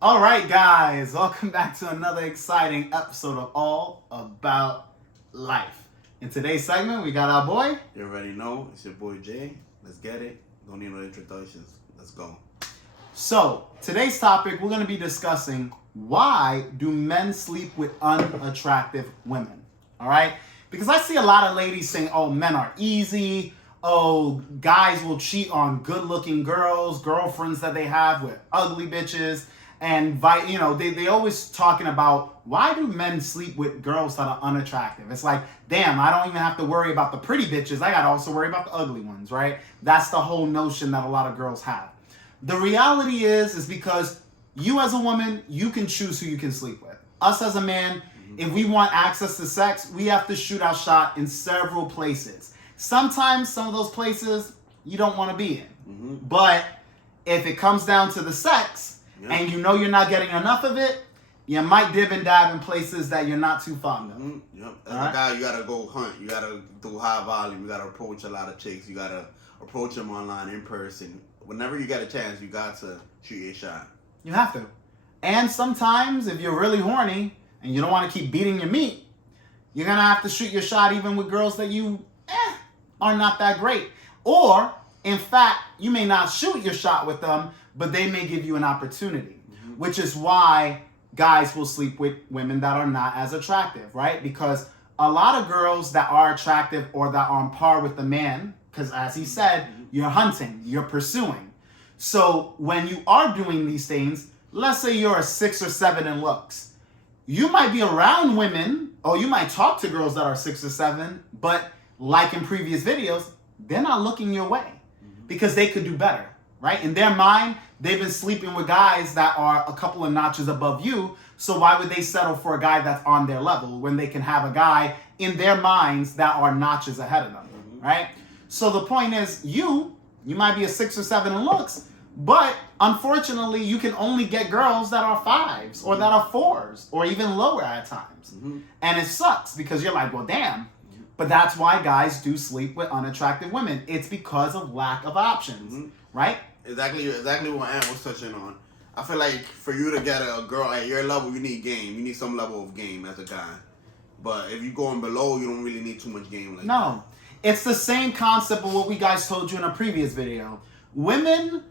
All right, guys, welcome back to another exciting episode of All About Life. In today's segment, we got our boy. You already know, it's your boy Jay. Let's get it. Don't need no introductions. Let's go. So, today's topic, we're going to be discussing why do men sleep with unattractive women? All right? Because I see a lot of ladies saying, oh, men are easy. Oh, guys will cheat on good-looking girls, girlfriends that they have with ugly bitches. And they always talking about why do men sleep with girls that are unattractive? It's like, damn, I don't even have to worry about the pretty bitches. I gotta also worry about the ugly ones, right? That's the whole notion that a lot of girls have. The reality is because you as a woman, you can choose who you can sleep with. Us as a man, if we want access to sex, we have to shoot our shot in several places. Sometimes some of those places you don't want to be in. But if it comes down to the sex, and you know you're not getting enough of it, you might dib and dab in places that you're not too fond of. Yep. As a guy, you gotta go hunt. You gotta do high volume. You gotta approach a lot of chicks. You gotta approach them online, in person. Whenever you get a chance, you got to shoot your shot. You have to. And sometimes, if you're really horny and you don't want to keep beating your meat, you're gonna have to shoot your shot even with girls that you are not that great. Or, in fact, you may not shoot your shot with them, but they may give you an opportunity, which is why guys will sleep with women that are not as attractive, right? Because a lot of girls that are attractive or that are on par with the man, because as he said, you're hunting, you're pursuing. So when you are doing these things, let's say you're a 6 or 7 in looks, you might be around women, or you might talk to girls that are 6 or 7, but like in previous videos, they're not looking your way because they could do better, right? In their mind, they've been sleeping with guys that are a couple of notches above you, so why would they settle for a guy that's on their level when they can have a guy in their minds that are notches ahead of them, right? So the point is, you might be a 6 or 7 in looks, but unfortunately, you can only get girls that are 5s or that are 4s or even lower at times. And it sucks because you're like, well, damn. But that's why guys do sleep with unattractive women. It's because of lack of options, right? Exactly what Ant was touching on. I feel like for you to get a girl at your level, you need game. You need some level of game as a guy. But if you're going below, you don't really need too much game. No. It's the same concept of what we guys told you in a previous video. Women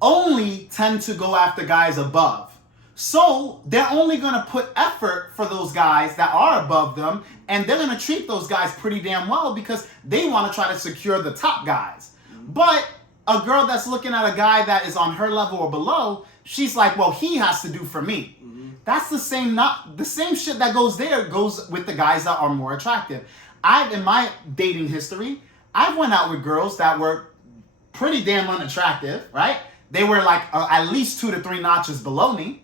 only tend to go after guys above. So they're only going to put effort for those guys that are above them, and they're going to treat those guys pretty damn well because they want to try to secure the top guys. But a girl that's looking at a guy that is on her level or below, she's like, well, he has to do for me. That's the same shit that goes with the guys that are more attractive. In my dating history, I went out with girls that were pretty damn unattractive, right? They were like at least 2 to 3 notches below me.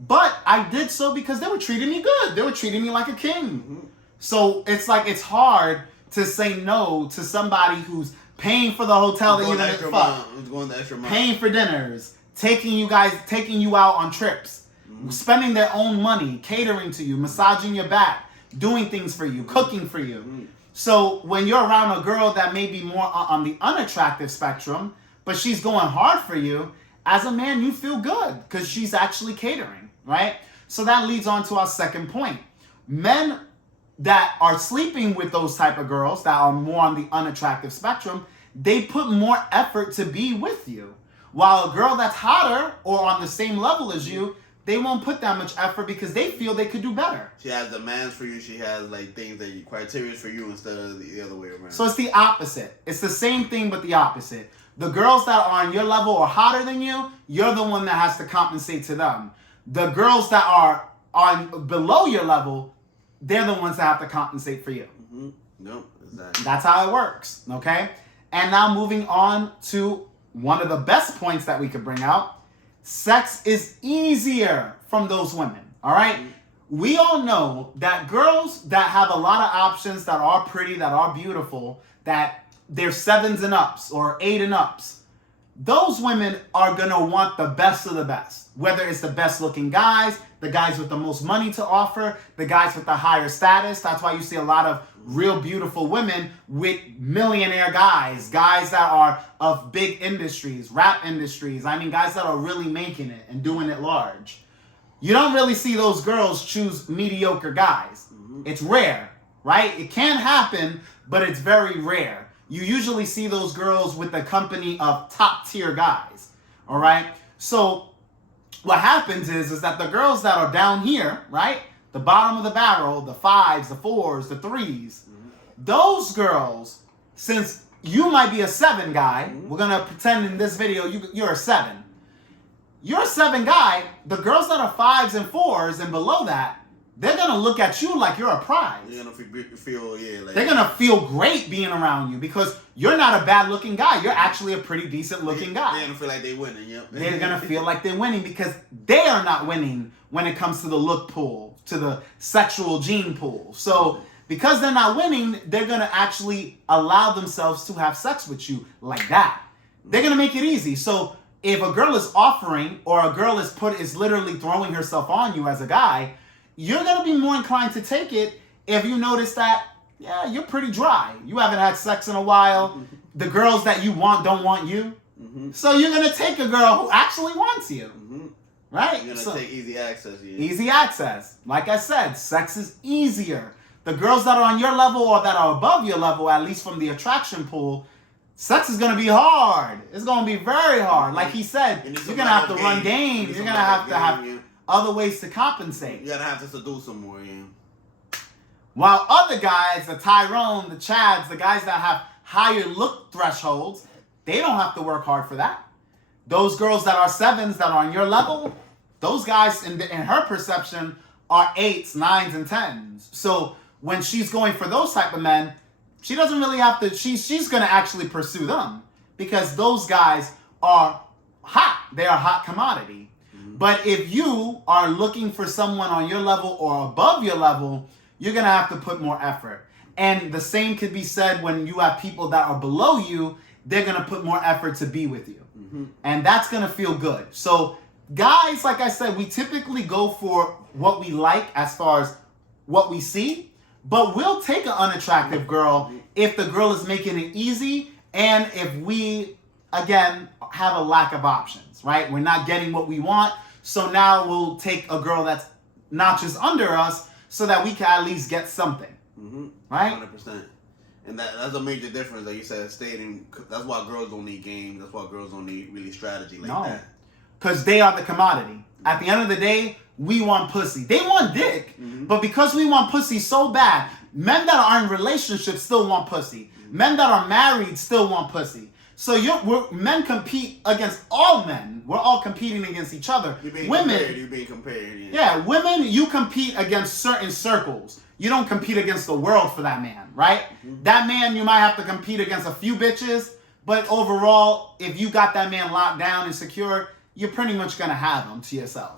But I did so because they were treating me good. They were treating me like a king. So it's like it's hard to say no to somebody who's paying for the hotel that you're gonna fuck, paying for dinners, taking you out on trips, spending their own money, catering to you, massaging your back, doing things for you, cooking for you. So when you're around a girl that may be more on the unattractive spectrum, but she's going hard for you, as a man, you feel good because she's actually catering, right? So that leads on to our second point. Men that are sleeping with those type of girls that are more on the unattractive spectrum, they put more effort to be with you. While a girl that's hotter or on the same level as you, they won't put that much effort because they feel they could do better. She has demands for you. She has criteria for you instead of the other way around. So it's the opposite. It's the same thing, but the opposite. The girls that are on your level or hotter than you, you're the one that has to compensate to them. The girls that are on below your level, they're the ones that have to compensate for you. No, exactly. That's how it works, okay? And now moving on to one of the best points that we could bring out. Sex is easier from those women, all right? We all know that girls that have a lot of options, that are pretty, that are beautiful, that they're 7s and ups or 8 and ups, those women are going to want the best of the best. Whether it's the best looking guys, the guys with the most money to offer, the guys with the higher status. That's why you see a lot of real beautiful women with millionaire guys that are of big industries, rap industries. I mean, guys that are really making it and doing it large. You don't really see those girls choose mediocre guys. It's rare, right? It can happen, but it's very rare. You usually see those girls with the company of top tier guys, all right? So what happens is that the girls that are down here, right? The bottom of the barrel, the 5s, the 4s, the 3s, those girls, since you might be a 7 guy, we're going to pretend in this video you're a 7. You're a 7 guy, the girls that are 5s and 4s and below that, they're going to look at you like you're a prize. They're going to feel, like... They're going to feel great being around you because you're not a bad looking guy. You're actually a pretty decent looking guy. They're going to feel like they're winning, yep. They're going to feel like they're winning because they are not winning when it comes to the look pool, to the sexual gene pool. So because they're not winning, they're going to actually allow themselves to have sex with you like that. They're going to make it easy. So if a girl is offering or a girl is literally throwing herself on you as a guy, you're going to be more inclined to take it if you notice that, yeah, you're pretty dry. You haven't had sex in a while. The girls that you want don't want you. So you're going to take a girl who actually wants you. Right? You're going to take easy access. Yeah. Easy access. Like I said, sex is easier. The girls that are on your level or that are above your level, at least from the attraction pool, sex is going to be hard. It's going to be very hard. Like he said, you're going to have to run games. You're going to have other ways to compensate. You gotta have to seduce some more, yeah. While other guys, the Tyrone, the Chads, the guys that have higher look thresholds, they don't have to work hard for that. Those girls that are 7s that are on your level, those guys in her perception are 8s, 9s, and 10s. So when she's going for those type of men, she doesn't really have to, she's gonna actually pursue them because those guys are hot. They are a hot commodity. But if you are looking for someone on your level or above your level, you're going to have to put more effort. And the same could be said when you have people that are below you, they're going to put more effort to be with you. And that's going to feel good. So guys, like I said, we typically go for what we like as far as what we see, but we'll take an unattractive girl if the girl is making it easy and if we, again, have a lack of options, right? We're not getting what we want. So now we'll take a girl that's notches under us so that we can at least get something, right? 100%. And that's a major difference that you said stating. That's why girls don't need game. That's why girls don't need really strategy like that. Because they are the commodity. At the end of the day, we want pussy. They want dick. But because we want pussy so bad, men that are in relationships still want pussy. Men that are married still want pussy. So men compete against all men. We're all competing against each other. You're being compared. Yeah, women, you compete against certain circles. You don't compete against the world for that man, right? That man, you might have to compete against a few bitches, but overall, if you got that man locked down and secure, you're pretty much going to have him to yourself,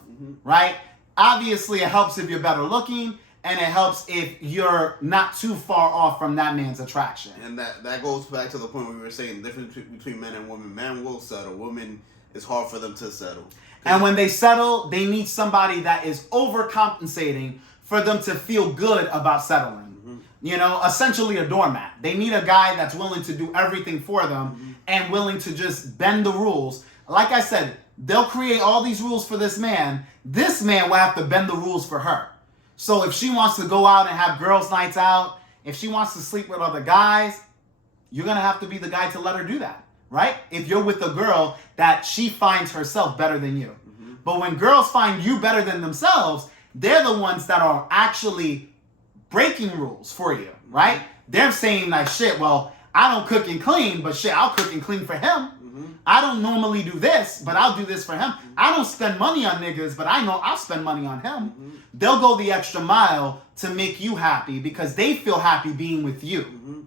right? Obviously, it helps if you're better looking, and it helps if you're not too far off from that man's attraction. And that goes back to the point where we were saying the difference between men and women. Men will settle. Women, it's hard for them to settle. And when they settle, they need somebody that is overcompensating for them to feel good about settling. You know, essentially a doormat. They need a guy that's willing to do everything for them and willing to just bend the rules. Like I said, they'll create all these rules for this man. This man will have to bend the rules for her. So if she wants to go out and have girls' nights out, if she wants to sleep with other guys, you're going to have to be the guy to let her do that, right? If you're with a girl that she finds herself better than you. But when girls find you better than themselves, they're the ones that are actually breaking rules for you, right? They're saying like, shit, well, I don't cook and clean, but shit, I'll cook and clean for him. I don't normally do this, but I'll do this for him. I don't spend money on niggas, but I know I'll spend money on him. They'll go the extra mile to make you happy because they feel happy being with you.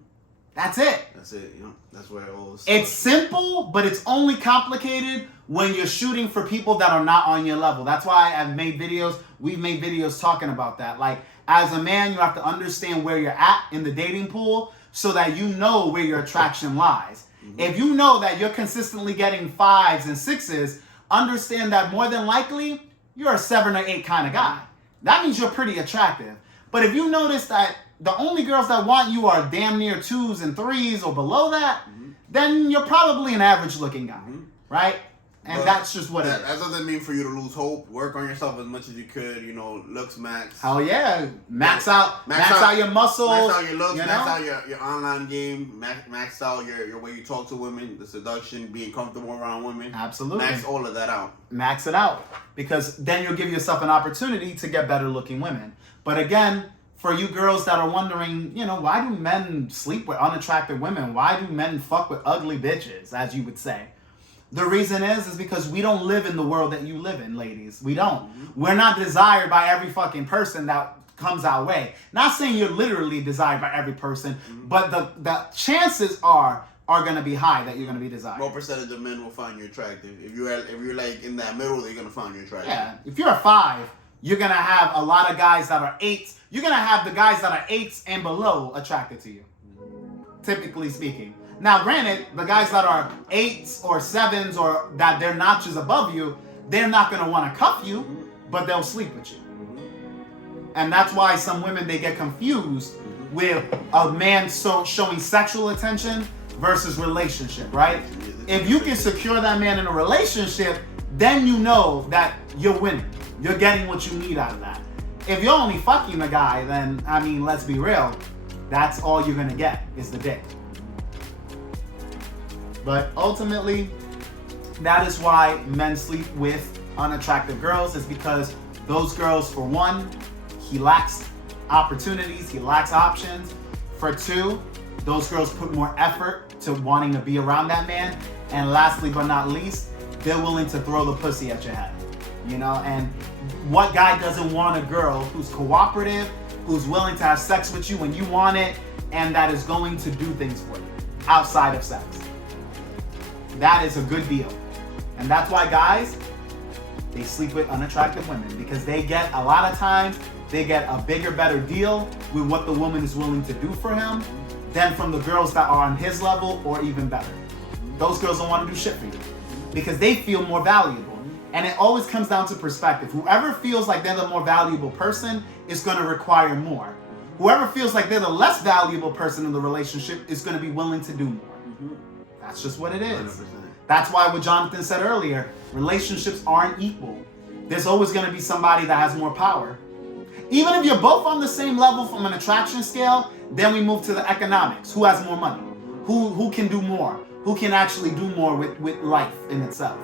That's it. That's it. You know, that's where it all starts. It's simple, but it's only complicated when you're shooting for people that are not on your level. That's why I've made videos. We've made videos talking about that. Like, as a man, you have to understand where you're at in the dating pool so that you know where your attraction lies. If you know that you're consistently getting 5s and 6s, understand that more than likely, you're a 7 or 8 kind of guy. That means you're pretty attractive. But if you notice that the only girls that want you are damn near 2s and 3s or below that, then you're probably an average looking guy, right? And but that's just what it is. That doesn't mean for you to lose hope. Work on yourself as much as you could. You know, looks max. Hell yeah. Max out your muscles. Max out your looks. You know? Max out your online game. Max out your way you talk to women, the seduction, being comfortable around women. Absolutely. Max all of that out. Max it out. Because then you'll give yourself an opportunity to get better looking women. But again, for you girls that are wondering, you know, why do men sleep with unattractive women? Why do men fuck with ugly bitches, as you would say? The reason is because we don't live in the world that you live in, ladies. We don't. We're not desired by every fucking person that comes our way. Not saying you're literally desired by every person, but the chances are going to be high that you're going to be desired. What percentage of men will find you attractive? If you're like in that middle, they're going to find you attractive. Yeah. If you're a 5, you're going to have a lot of guys that are 8s. You're going to have the guys that are 8s and below attracted to you, typically speaking. Now, granted, the guys that are 8s or 7s or that they're notches above you, they're not going to want to cuff you, but they'll sleep with you. And that's why some women, they get confused with a man showing sexual attention versus relationship, right? If you can secure that man in a relationship, then you know that you're winning. You're getting what you need out of that. If you're only fucking the guy, then, I mean, let's be real, that's all you're going to get is the dick. But ultimately, that is why men sleep with unattractive girls, is because those girls, for one, he lacks opportunities, he lacks options. For two, those girls put more effort to wanting to be around that man. And lastly but not least, they're willing to throw the pussy at your head. You know, and what guy doesn't want a girl who's cooperative, who's willing to have sex with you when you want it, and that is going to do things for you outside of sex? That is a good deal. And that's why guys, they sleep with unattractive women, because they get, a lot of times, they get a bigger, better deal with what the woman is willing to do for him than from the girls that are on his level or even better. Those girls don't want to do shit for you because they feel more valuable. And it always comes down to perspective. Whoever feels like they're the more valuable person is going to require more. Whoever feels like they're the less valuable person in the relationship is going to be willing to do more. That's just what it is. 100%. That's why what Jonathan said earlier, relationships aren't equal. There's always going to be somebody that has more power. Even if you're both on the same level from an attraction scale, then we move to the economics. Who has more money? Who can do more? Who can actually do more with life in itself?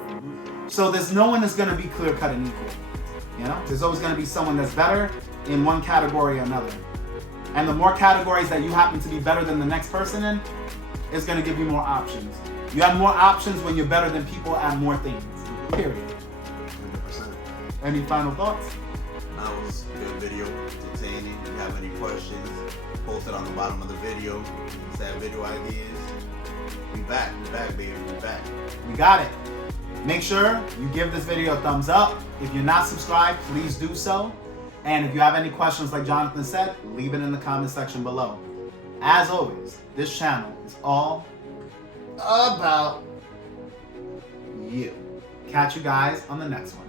So there's no one that's going to be clear-cut and equal. You know, there's always going to be someone that's better in one category or another. And the more categories that you happen to be better than the next person in, is going to give you more options. You have more options when you're better than people at more things. Period. 100%. Any final thoughts? That was a good video, entertaining. If you have any questions, post it on the bottom of the video. If you have video ideas, we back, baby, we back. We got it. Make sure you give this video a thumbs up. If you're not subscribed, please do so. And if you have any questions, like Jonathan said, leave it in the comment section below. As always, this channel is all about you. Catch you guys on the next one.